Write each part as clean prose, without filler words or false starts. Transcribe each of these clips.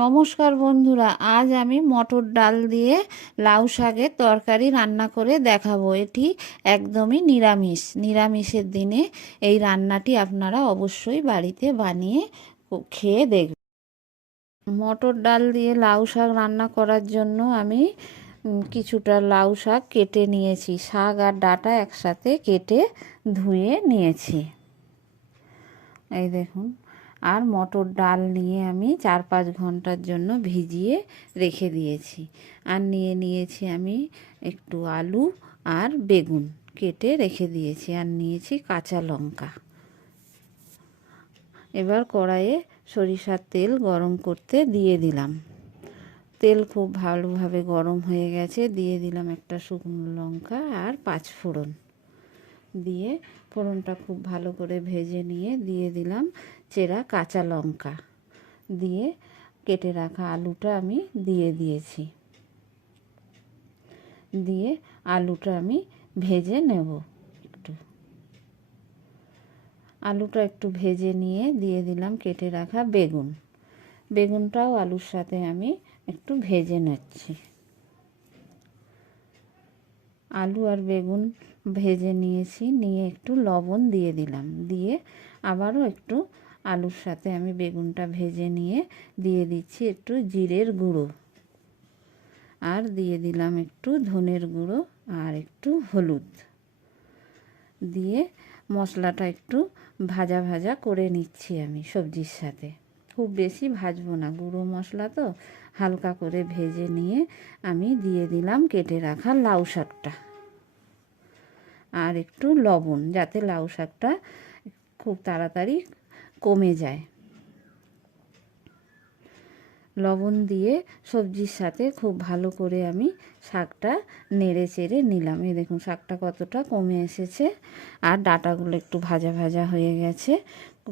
নমস্কার বন্ধুরা, আজ আমি মটর ডাল দিয়ে লাউ শাকের তরকারি রান্না করে দেখাবো। এটি একদমই নিরামিষের দিনে এই রান্নাটি আপনারা অবশ্যই বাড়িতে বানিয়ে খেয়ে দেখবেন। মটর ডাল দিয়ে লাউ শাক রান্না করার জন্য আমি কিছুটা লাউ শাক কেটে নিয়েছি। শাক আর ডাঁটা একসাথে কেটে ধুয়ে নিয়েছি, এই দেখুন। আর মটর ডাল নিয়ে আমি 4-5 ঘন্টার জন্য ভিজিয়ে রেখে দিয়েছি। আর নিয়েছি আমি একটু আলু আর বেগুন কেটে রেখে দিয়েছি, আর নিয়েছি কাঁচা লঙ্কা। এবার কড়াইয়ে সরিষার তেল গরম করতে দিয়ে দিলাম। তেল খুব ভালোভাবে গরম হয়ে গেছে, দিয়ে দিলাম একটা শুকনো লঙ্কা আর 5 ফোড়ন। দিয়ে ফোড়নটা খুব ভালো করে ভেজে নিয়ে দিয়ে দিলাম চেরা কাঁচা লঙ্কা। দিয়ে কেটে রাখা আলুটা আমি দিয়ে দিয়েছি। দিয়ে আলুটা আমি ভেজে নেব। আলুটা একটু ভেজে নিয়ে দিয়ে দিলাম কেটে রাখা বেগুন। বেগুনটাও আলুর সাথে আমি একটু ভেজে নিচ্ছি। আলু আর বেগুন ভেজে নিয়েছি, নিয়ে একটু লবণ দিয়ে দিলাম। দিয়ে আবারও একটু আলুর সাথে আমি বেগুনটা ভেজে নিয়ে দিয়ে দিচ্ছি একটু জিরের গুঁড়ো, আর দিয়ে দিলাম একটু ধনের গুঁড়ো আর একটু হলুদ। দিয়ে মশলাটা একটু ভাজা ভাজা করে নিচ্ছি আমি সবজির সাথে। খুব বেশি ভাজবো না, গুঁড়ো মশলা তো, হালকা করে ভেজে নিয়ে আমি দিয়ে দিলাম কেটে রাখা লাউ শাকটা আর একটু লবণ, যাতে লাউ শাকটা খুব তাড়াতাড়ি কমে যায়। লবণ দিয়ে সবজির সাথে খুব ভালো করে আমি শাকটা নেড়ে চেড়ে নিলাম। এই দেখুন শাকটা কতটা কমে এসেছে, আর ডাঁটাগুলো একটু ভাজা ভাজা হয়ে গেছে।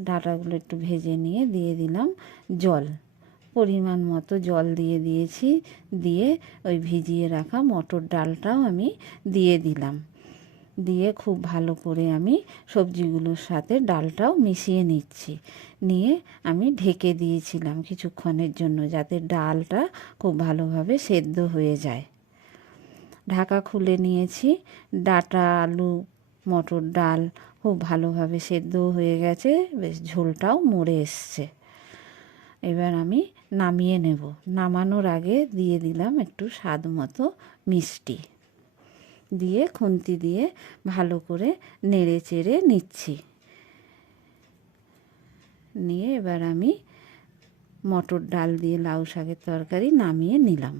ডাঁটাগুলো একটু ভেজে নিয়ে দিয়ে দিলাম জল, পরিমাণ মতো জল দিয়ে দিয়েছি। দিয়ে ওই ভিজিয়ে রাখা মটর ডালটাও আমি দিয়ে দিলাম। দিয়ে খুব ভালো করে আমি সবজিগুলোর সাথে ডালটাও মিশিয়ে নিচ্ছি। নিয়ে আমি ঢেকে দিয়েছিলাম কিছুক্ষণের জন্য, যাতে ডালটা খুব ভালোভাবে সেদ্ধ হয়ে যায়। ঢাকা খুলে নিয়েছি। ডাঁটা, আলু, মটর ডাল খুব ভালোভাবে সেদ্ধ হয়ে গেছে, বেশ ঝোলটাও মরে এসছে। এবার আমি নামিয়ে নেব। নামানোর আগে দিয়ে দিলাম একটু স্বাদ মতো মিষ্টি। দিয়ে খুন্তি দিয়ে ভালো করে নেড়ে চেড়ে নিচ্ছি। নিয়ে এবার আমি মটর ডাল দিয়ে লাউ শাকের তরকারি নামিয়ে নিলাম।